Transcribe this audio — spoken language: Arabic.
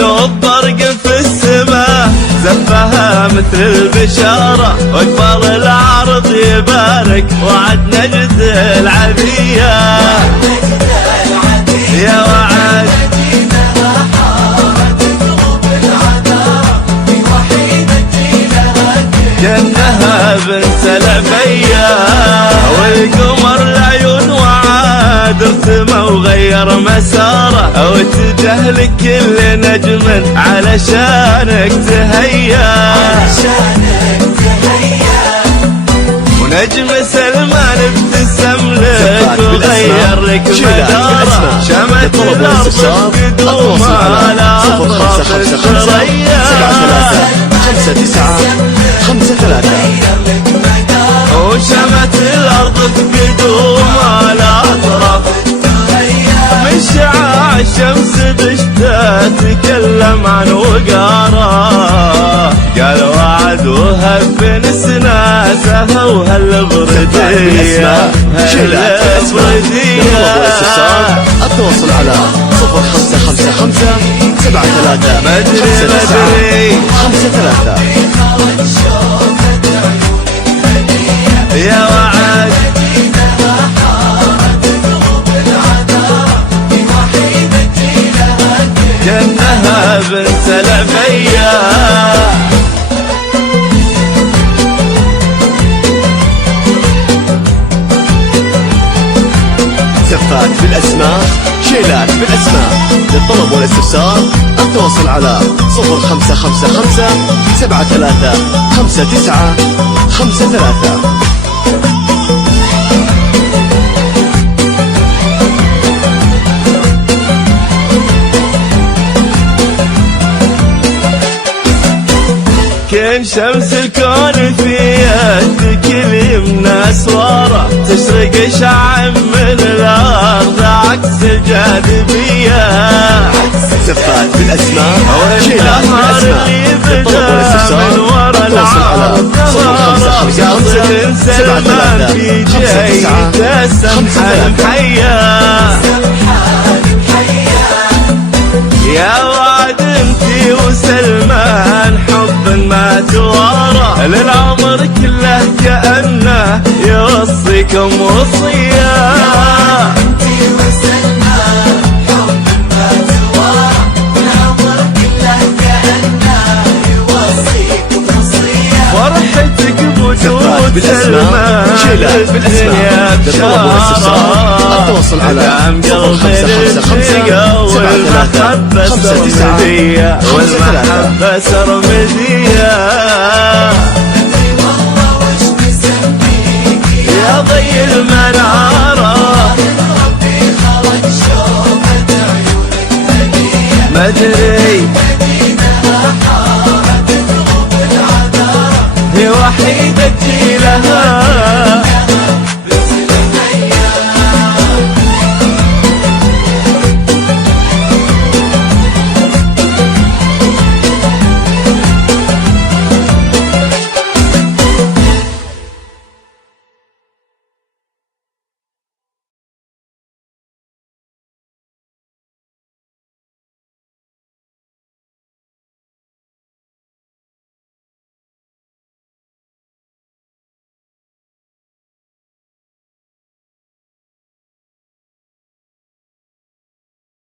البرق في السماء زفها مثل البشارة، واكبر العرض يبارك وعد نجد العذية. يا وعد كأنها بنت العبية، والقمر العيون وعاد ارتمى وغير مساره، واتجه لك كل نجم علشانك تهيا. ونجم سلمان ابتسم لك وغير لك مداره، شمت الارض بقدومها على اطراف الثريا. 7 وشمت الارض بقدومها على اطراف من شعاع الشمس دشته تكلم عن وقاره، قال وعد وهب نسناسه وهالبرديه التواصل على 0555 73 مدري 53. يا وعد كأنها بنت العبية. زفات بالاسماء، شيلات بالاسماء. للطلب والاستفسار التواصل على 0555 73 59 53. كن شمس الكون في يدك اليمنى اسواره، تشرق شعاع من الارض عكس الجاذبيه. زفات بالاسماء، شيلات بالاسماء. للطلب والاستفسار التواصل على 0555 73 59 53. يا وعد انتي وسلمان حب ما توارى، للعمر كله كأنه يوصيكم وصية. انتي وسلمان حب ما توارى، للعمر كله كأنه يوصيكم وصية. فرحتك بوجود سلمان شيلات بالاسماء. للطلب والاستفسار التواصل على 0555 73 59 والمحبة سرمدية. يا ضي المال